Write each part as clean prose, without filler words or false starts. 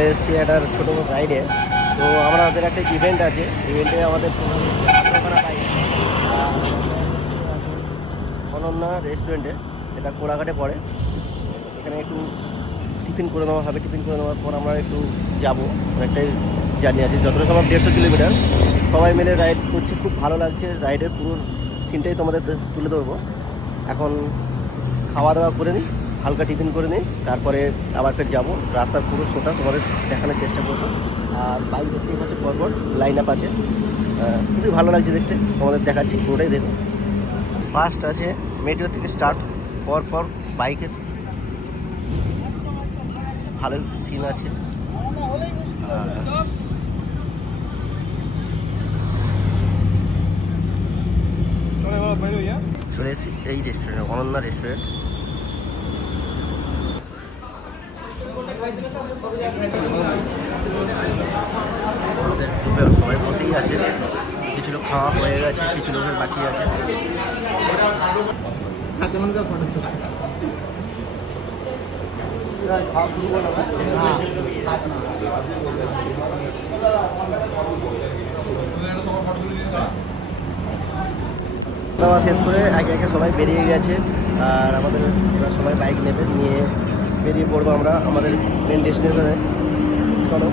চলে এসেছি একটা ছোটো রাইডে। তো আমাদের একটা ইভেন্ট আছে, ইভেন্টে আমাদের অনন্যা রেস্টুরেন্টে, এটা কোলাঘাটে পড়ে। এখানে একটু টিফিন করে নেওয়া হবে, টিফিন করে নেওয়ার পর আমরা একটু যাবো। অনেকটাই জার্নি আছে, যতটা সম্ভব 150 কিলোমিটার। সবাই মিলে রাইড করছি, খুব ভালো লাগছে। রাইডের পুরো সিনটাই তোমাদের তুলে ধরবো। এখন খাওয়া দাওয়া করে নিই, হালকা টিফিন করে নিই, তারপরে আবার ফের যাবো। রাস্তার পুরো শোটা তোমাদের দেখানোর চেষ্টা করবো। আর বাইক দেখতেই পাচ্ছি পরপর লাইন আপ আছে, খুবই ভালো লাগছে দেখতে। তোমাদের দেখাচ্ছি, পুরোটাই দেখো। ফার্স্ট আছে মেটিও থেকে স্টার্ট, পরপর বাইকের ভালো সিন আছে। চলে এসেছি এই রেস্টুরেন্ট, অনন্যা রেস্টুরেন্ট। আমাদের গ্রুপের সবাই বসেই আছে, কিছু লোক খাওয়া হয়ে গেছে, কিছু লোকের বাকি আছে। খাওয়া শুরু করলাম, খাওয়া শেষ করে একে একে সবাই বেরিয়ে গেছে। আর আমাদের এবার সবাই বাইক নেবে, নিয়ে বেরিয়ে পড়বো আমরা আমাদের মেন ডেস্টিনেশনে। চলো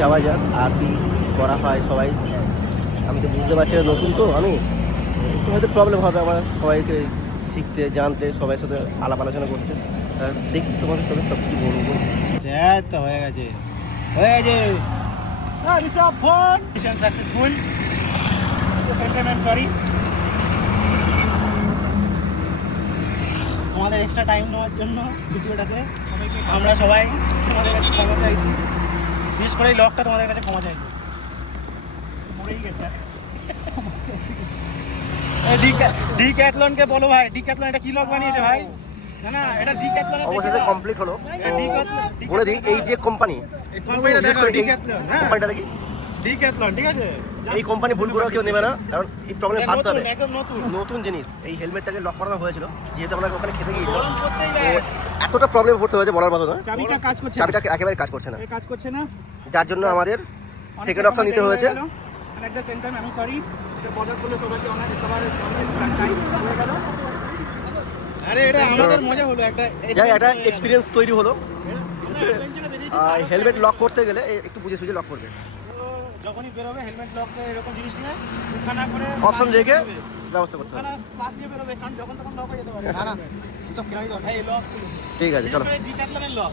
যাওয়া যাক, আর কি করা হয় সবাই। আমি তো বুঝতে পারছি না, নতুন তো আমি, একটু হয়তো প্রবলেম হবে আমার সবাইকে শিখতে, জানতে, সবাই সাথে আলাপ আলোচনা করতে। দেখি তোমাদের সাথে সব কিছু বলবো। তো হয়ে গেছে, হয়ে গেছে। Mission successful. সরি, আমাদের এক্সট্রা টাইম নেওয়ার জন্য ভিডিওটাতে আমরা সবাই তোমাদের কাছে ক্ষমা চাইছি। বিশেষ করে এই লকটা তোমাদের কাছে ক্ষমা চাইছি, মরেই গেছে। ডিক্যাথলনকে বলো ভাই, ডিক্যাথলন এটা কি লক বানিয়েছে ভাই? না না, এটা ডিক্যাথলন অবশেষে কমপ্লিট হলো। বলে দিই, এই যে কোম্পানি, কোম্পানিটা দেখো, ডিক্যাথলন। হ্যাঁ, কোম্পানিটা দেখি ডিক্যাথলন, ঠিক আছে। এই কোম্পানি ভুল করেও কেউ নেবে না, কারণ এই প্রবলেম ফার্স্ট হবে। একদম নতুন নতুন জিনিস, এই হেলমেটটাকে লক করানো হয়েছিল, যেহেতু আমরা ওখানে খেতে গিয়েছিলাম। গরম করতেই যায়। এতটা প্রবলেম পড়তে হয়েছে বলার মতো না। চাবিটা কাজ করছে না, চাবিটা একেবারে কাজ করছে না, কাজ করছে না, যার জন্য আমাদের সেকেন্ড অপশন নিতে হয়েছে। এট দ্য সেম টাইম আমি সরি, যে বদার করলে সবাইকে সবার টাইম হয়ে গেল। আরে এটা আমাদের মজা হলো, একটা এক্সপিরিয়েন্স তৈরি হলো। বিশেষ করে হেলমেট লক করতে গেলে একটু বুঝে সুঝে লক করবে। যখনই বেরোবে হেলমেট লক করে এরকম জিনিস নিয়ে উঠানা করে অপশন রেখে ব্যবস্থা করতে হবে। পাস নিয়ে বেরোবে, কারণ যখন তখন লক হয়ে যেতে পারে। না না, সব কেনাই দরকার। এই লক ঠিক আছে, চলো। ডিক্যাথলনের লক।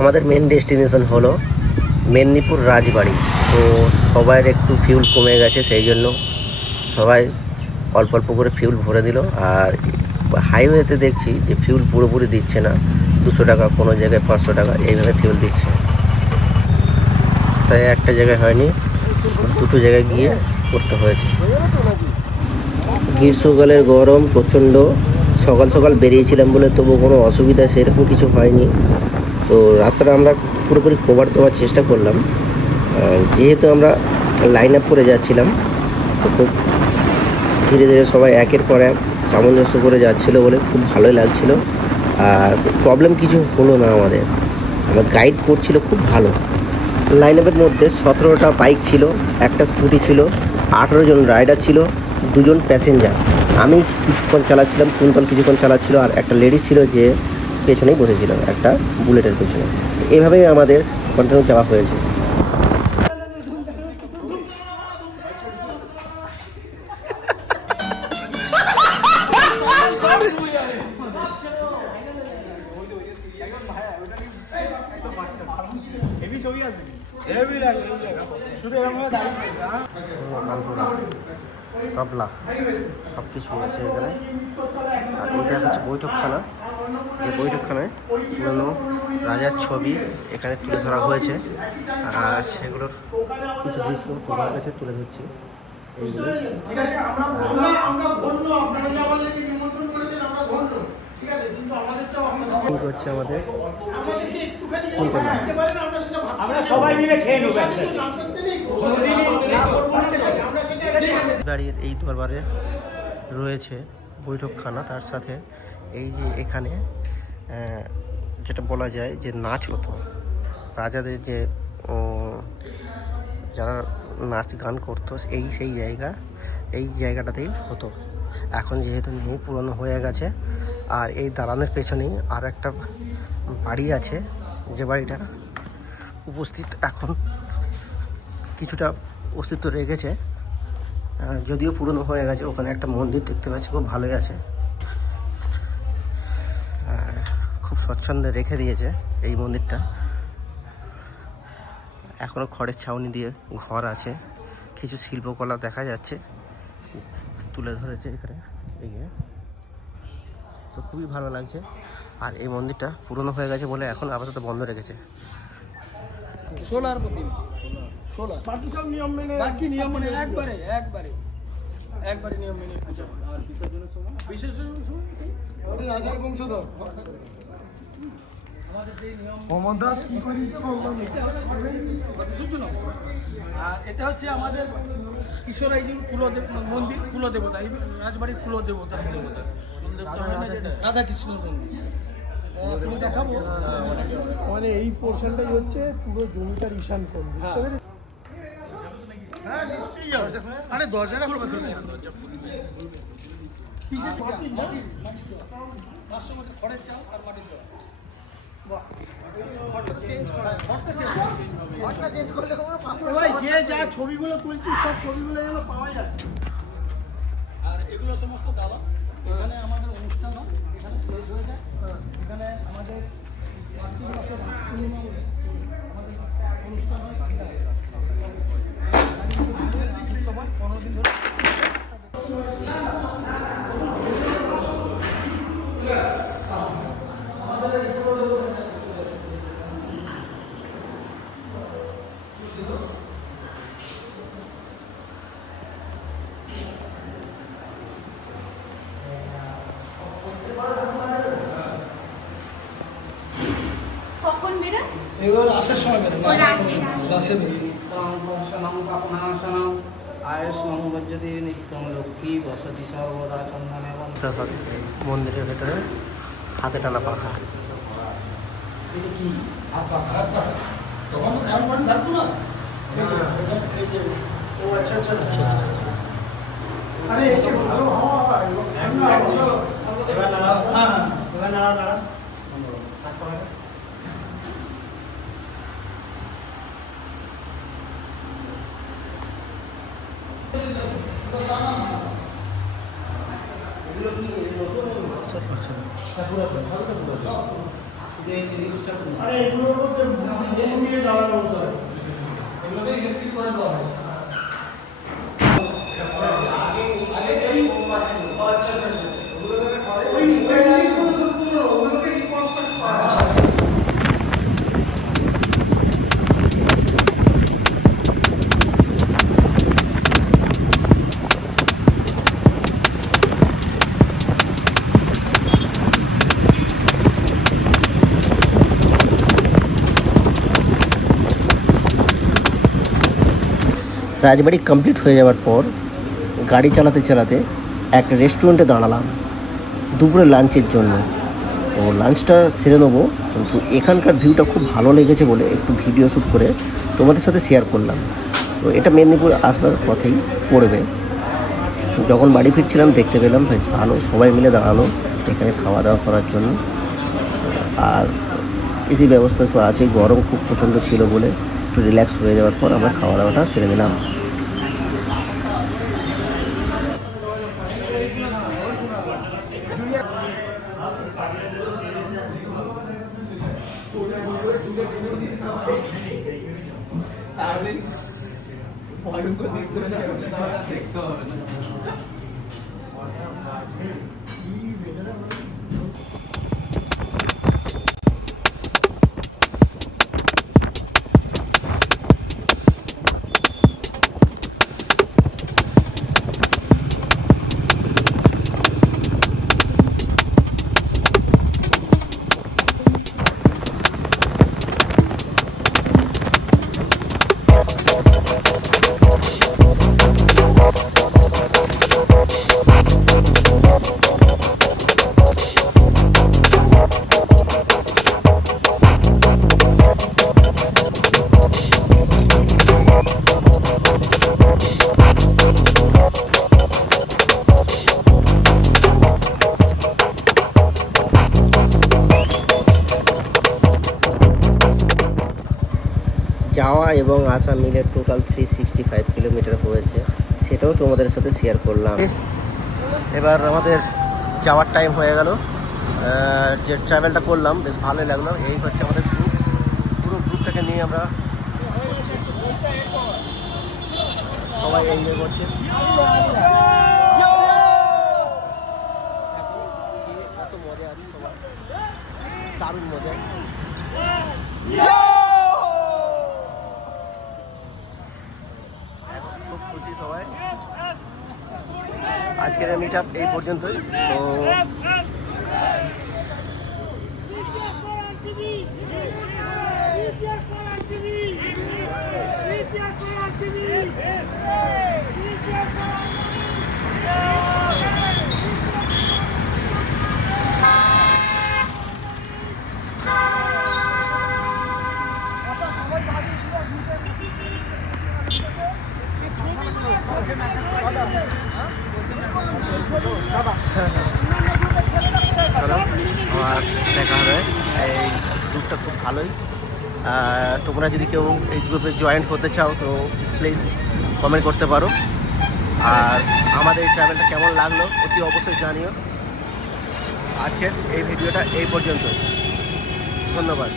আমাদের মেন ডেস্টিনেশন হলো মেদিনীপুর রাজবাড়ি। তো সবার একটু ফিউল কমে গেছে, সেই জন্য সবাই অল্প অল্প করে ফিউল ভরে দিল। আর হাইওয়েতে দেখছি যে ফিউল পুরোপুরি দিচ্ছে না, 200 টাকা, কোনো জায়গায় 500 টাকা, এইভাবে ফিউল দিচ্ছে। তাই একটা জায়গায় হয়নি, দুটো জায়গায় গিয়ে করতে হয়েছে। গ্রীষ্মকালের গরম প্রচণ্ড, সকাল সকাল বেরিয়েছিলাম বলে তবু কোনো অসুবিধা সেরকম কিছু হয়নি। তো রাস্তাটা আমরা পুরোপুরি কভার দেওয়ার চেষ্টা করলাম। যেহেতু আমরা লাইন আপ করে যাচ্ছিলাম, তো খুব ধীরে ধীরে সবাই একের পর এক সামঞ্জস্য করে যাচ্ছিলো বলে খুব ভালোই লাগছিলো। আর প্রবলেম কিছু হলো না আমাদের, আমার গাইড করছিল খুব ভালো। লাইন আপের মধ্যে 17টা বাইক ছিল, একটা স্কুটি ছিল, 18 জন রাইডার ছিল, 2 জন প্যাসেঞ্জার। আমি কিছুক্ষণ চালাচ্ছিলাম, কুন্তল কিছুক্ষণ চালাচ্ছিল, আর একটা লেডিস ছিল যে পেছনেই বসেছিলাম, একটা বুলেটের পেছনে। এভাবেই আমাদের কন্টিনিউ যাওয়া হয়েছে। তবলা সব কিছু আছে এখানে। আর এইটা হচ্ছে বৈঠকখানা, যে বৈঠকখানায় পুরনো রাজার ছবি এখানে তুলে ধরা হয়েছে। আর সেগুলোর কিছু দৃশ্য তোমার কাছে তুলে ধরছি। এইগুলো হচ্ছে আমাদের বাড়ির এই দরবারে রয়েছে বৈঠকখানা, তার সাথে এই যে এখানে যেটা বলা যায় যে নাচ হতো, রাজাদের যে যারা নাচ গান করতো সেই জায়গাটাতেই হতো। এখন যেহেতু নেই, পুরনো হয়ে গেছে। আর এই দালানের পেছনেই আর একটা বাড়ি আছে, যে বাড়িটা উপস্থিত এখন কিছুটা অস্তিত্ব রেখেছে, যদিও পুরনো হয়ে গেছে। ওখানে একটা মন্দির দেখতে পাচ্ছি, খুব ভালোই আছে, খুব স্বচ্ছন্দে রেখে দিয়েছে এই মন্দিরটা। এখনও খড়ের ছাউনি দিয়ে ঘর আছে, কিছু শিল্পকলা দেখা যাচ্ছে, তুলে ধরেছে এখানে এই। তো খুবই ভালো লাগছে। আর এই মন্দিরটা পুরনো হয়ে গেছে বলে এখন আপাতত বন্ধ রেখেছে। সোলার প্রতিমা, সোলার বাকি সব নিয়ম মেনে, বাকি নিয়ম মেনে একবারে নিয়ম মেনে। আর বিসর্জনের সময় আমাদের রাজার বংশধর আমাদের যে নিয়ম দাস কি করিতে বললাম, এটা হচ্ছে বিসর্জন। আর এটা হচ্ছে আমাদের ঈশ্বরাইজির কুলদেব মন্দির, কুলদেবতা, এই রাজবাড়ির কুলদেবতা রাধা কৃষ্ণের মন্দির। তুমি দেখাবো মানে এই পোর্শনটাই হচ্ছে পুরো জমিটার ঈশান কোণ, বুঝতে পেরেছি? আরে দরজাটা খুলবে, খড়ের চাল আর মাটির জল। যে যা ছবিগুলো তুলছি সব ছবিগুলো যেন পাওয়া যায়। আর এগুলো সমস্ত দালা, এখানে আমাদের অনুষ্ঠান হয়, এখানে শেষ হয়ে যায়। এখানে আমাদের অনুষ্ঠান হয় 15 দিন ধরে। এবার আসার সময় বেরোবে, রাশে বেরোবে। মন্দিরের ভেতরে হাতে টানা পাখা। এটা কি তখন তো খারাপ পানি থাকতো না। ও আচ্ছা আচ্ছা আচ্ছা আচ্ছা। আরে এসে ভালো হাওয়া হয়। এবার নাড়া, হ্যাঁ এবার নাড়া। আরে এগুলোর মধ্যে দিয়ে জ্বালানো হতো, এগুলোকে ইলেকট্রিক করে দেওয়া হয়। আচ্ছা আচ্ছা আচ্ছা, ওই জিনিসগুলো সব পুরো, ওগুলোকে রিকনস্ট্রাক্ট করা হয়। রাজবাড়ি কমপ্লিট হয়ে যাওয়ার পর গাড়ি চালাতে চালাতে একটা রেস্টুরেন্টে দাঁড়ালাম দুপুরে লাঞ্চের জন্য। তো লাঞ্চটা সেরে নেবো, কিন্তু এখানকার ভিউটা খুব ভালো লেগেছে বলে একটু ভিডিও শ্যুট করে তোমাদের সাথে শেয়ার করলাম। তো এটা মেদিনীপুর আসবার পথেই পড়বে। যখন বাড়ি ফিরছিলাম দেখতে পেলাম বেশ ভালো, সবাই মিলে দাঁড়ানো এখানে খাওয়া দাওয়া করার জন্য। আর এসি ব্যবস্থা তো আছে, গরম খুব প্রচণ্ড ছিল বলে একটু রিল্যাক্স হয়ে যাওয়ার পর আমরা খাওয়া দাওয়াটা সেরে দিলাম। যাওয়া এবং আসা মিলে টোটাল 365 কিলোমিটার হয়েছে, সেটাও তোমাদের সাথে শেয়ার করলাম। এবার আমাদের যাওয়ার টাইম হয়ে গেল। যে ট্রাভেলটা করলাম বেশ ভালোই লাগলো। এই হচ্ছে আমাদের গ্রুপ, পুরো গ্রুপটাকে নিয়ে আমরা সবাই এনজয় করছি। কত মজা আছে সবার, দারুণ মজা। খুব খুশি সবাই। আজকের মিট আপ এই পর্যন্তই। চলো আমার দেখা হবে। এই গ্রুপটা খুব ভালোই। তোমরা যদি কেউ এই গ্রুপে জয়েন হতে চাও তো প্লিজ কমেন্ট করতে পারো। আর আমাদের এই ট্রাভেলটা কেমন লাগলো অতি অবশ্যই জানিও। আজকের এই ভিডিওটা এই পর্যন্ত, ধন্যবাদ।